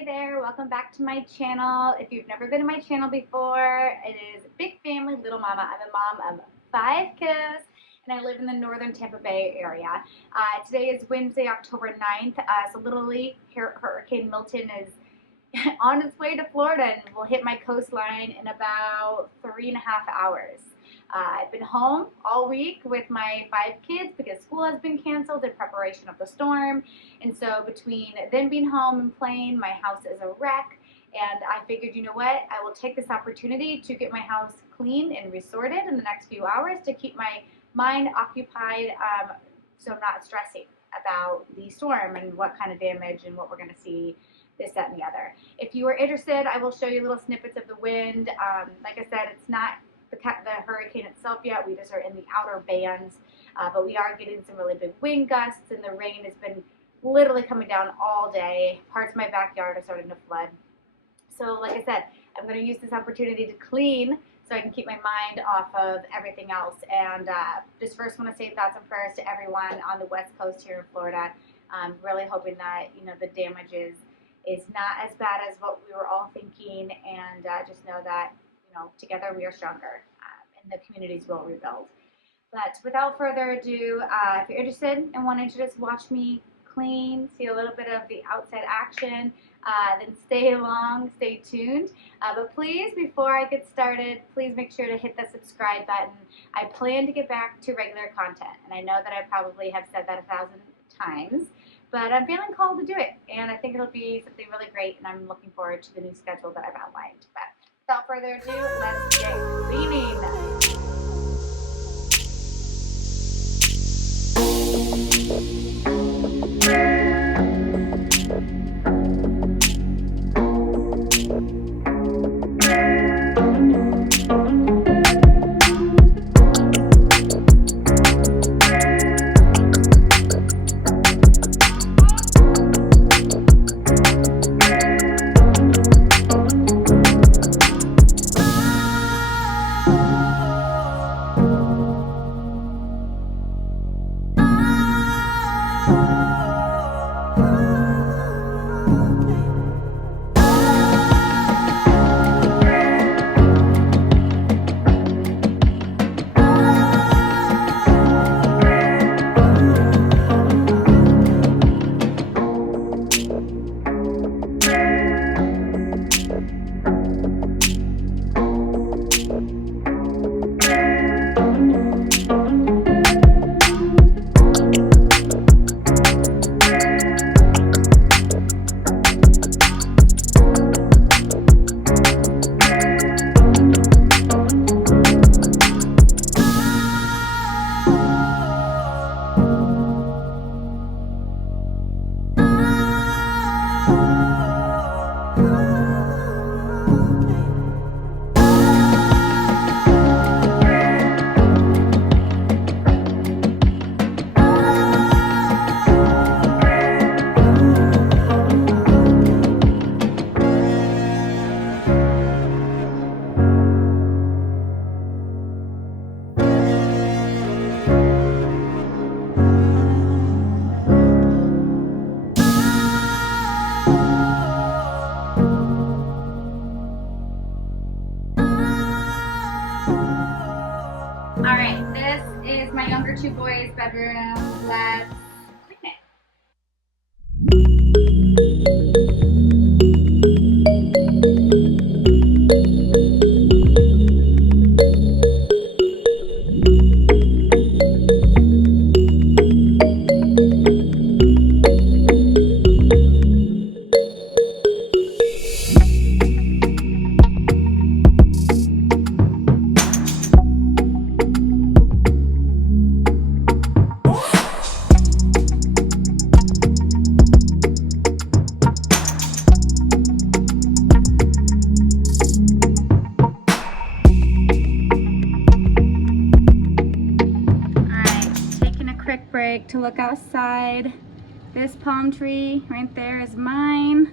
Hey there, welcome back to my channel. If you've never been to my channel before, it is Big Family Little Mama. I'm a mom of 5 kids and I live in the northern Tampa Bay area. Today is Wednesday, October 9th, so literally Hurricane Milton is on its way to Florida and will hit my coastline in about 3.5 hours. I've been home all week with my 5 kids because school has been canceled in preparation of the storm. And so between them being home and playing, my house is a wreck. And I figured, you know what, I will take this opportunity to get my house clean and resorted in the next few hours to keep my mind occupied, so I'm not stressing about the storm and what kind of damage and what we're going to see, this, that, and the other. If you are interested, I will show you little snippets of the wind. Like I said, it's not the hurricane itself yet. We just are in the outer bands, but we are getting some really big wind gusts, and the rain has been literally coming down all day. Parts of my backyard are starting to flood. So like I said, I'm going to use this opportunity to clean so I can keep my mind off of everything else. And just first want to say thoughts and prayers to everyone on the West Coast here in Florida. I'm really hoping that, you know, the damage is not as bad as what we were all thinking, and just know that, you know, together we are stronger, and the communities will rebuild. But without further ado, if you're interested and wanting to just watch me clean, see a little bit of the outside action, then stay along, stay tuned. But please, before I get started, please make sure to hit the subscribe button. I plan to get back to regular content, and I know that I probably have said that 1,000 times, but I'm feeling called to do it, and I think it'll be something really great, and I'm looking forward to the new schedule that I've outlined. But without further ado, let's get cleaning. Alright, this is my younger 2 boys' bedroom. Let's clean it. Break to look outside. This palm tree right there is mine.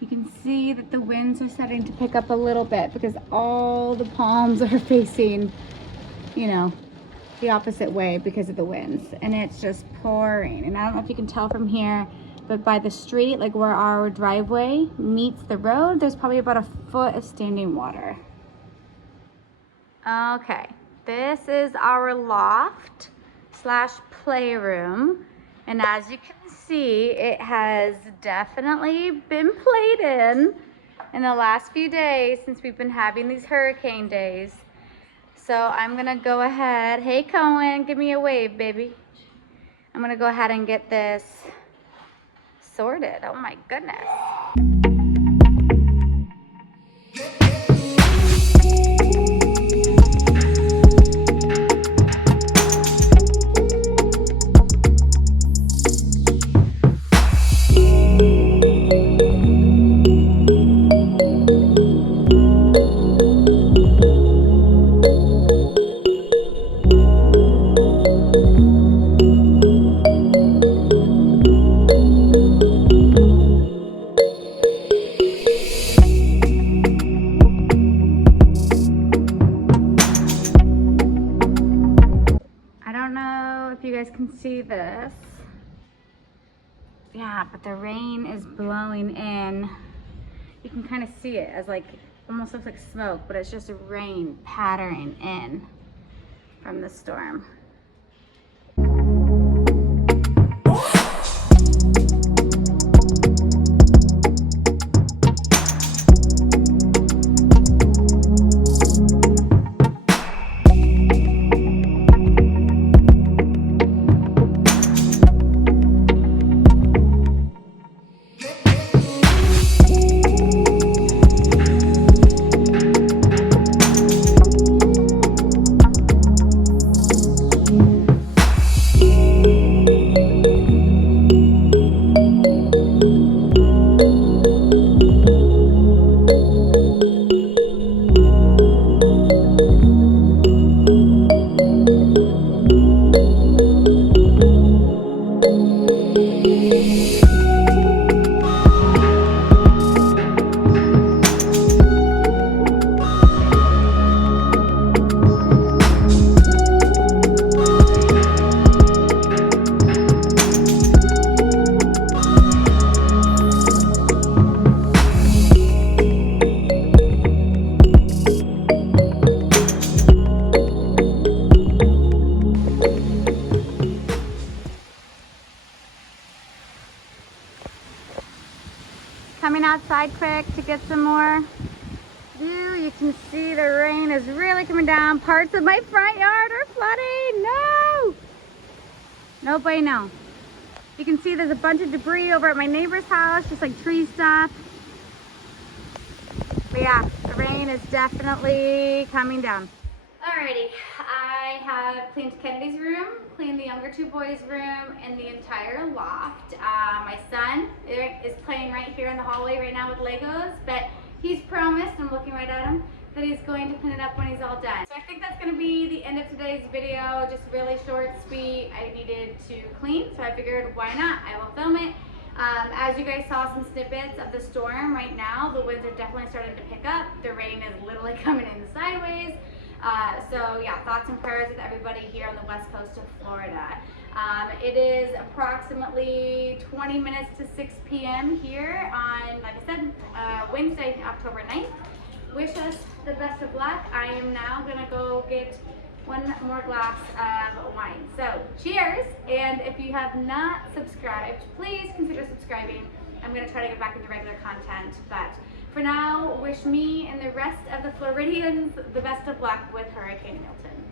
You can see that the winds are starting to pick up a little bit because all the palms are facing, you know, the opposite way because of the winds, and it's just pouring. And I don't know if you can tell from here, but by the street, like where our driveway meets the road, there's probably about a foot of standing water. Okay, this is our loft slash playroom. And as you can see, it has definitely been played in the last few days since we've been having these hurricane days. So I'm gonna go ahead, hey Cohen, give me a wave, baby. I'm gonna go ahead and get this sorted. Oh my goodness. If you guys can see this, yeah, but the rain is blowing in. You can kind of see it as like almost looks like smoke, but it's just rain pattering in from the storm. Coming outside quick to get some more. You can see the rain is really coming down. Parts of my front yard are flooding. No! No bueno. You can see there's a bunch of debris over at my neighbor's house, just like tree stuff. But yeah, the rain is definitely coming down. Alrighty, I have cleaned Kennedy's room, cleaned the younger two boys' room, and the entire loft. My son is playing right here in the hallway right now with Legos, but he's promised, I'm looking right at him, that he's going to clean it up when he's all done. So I think that's going to be the end of today's video, just really short, sweet. I needed to clean, so I figured why not, I will film it. As you guys saw some snippets of the storm right now, the winds are definitely starting to pick up. The rain is literally coming in sideways. So yeah, thoughts and prayers with everybody here on the west coast of Florida. It is approximately 20 minutes to 6 p.m. here on, like I said, Wednesday, October 9th. Wish us the best of luck. I am now gonna go get one more glass of wine. So cheers, and if you have not subscribed, please consider subscribing. I'm gonna try to get back into regular content, but for now, wish me and the rest of the Floridians the best of luck with Hurricane Milton.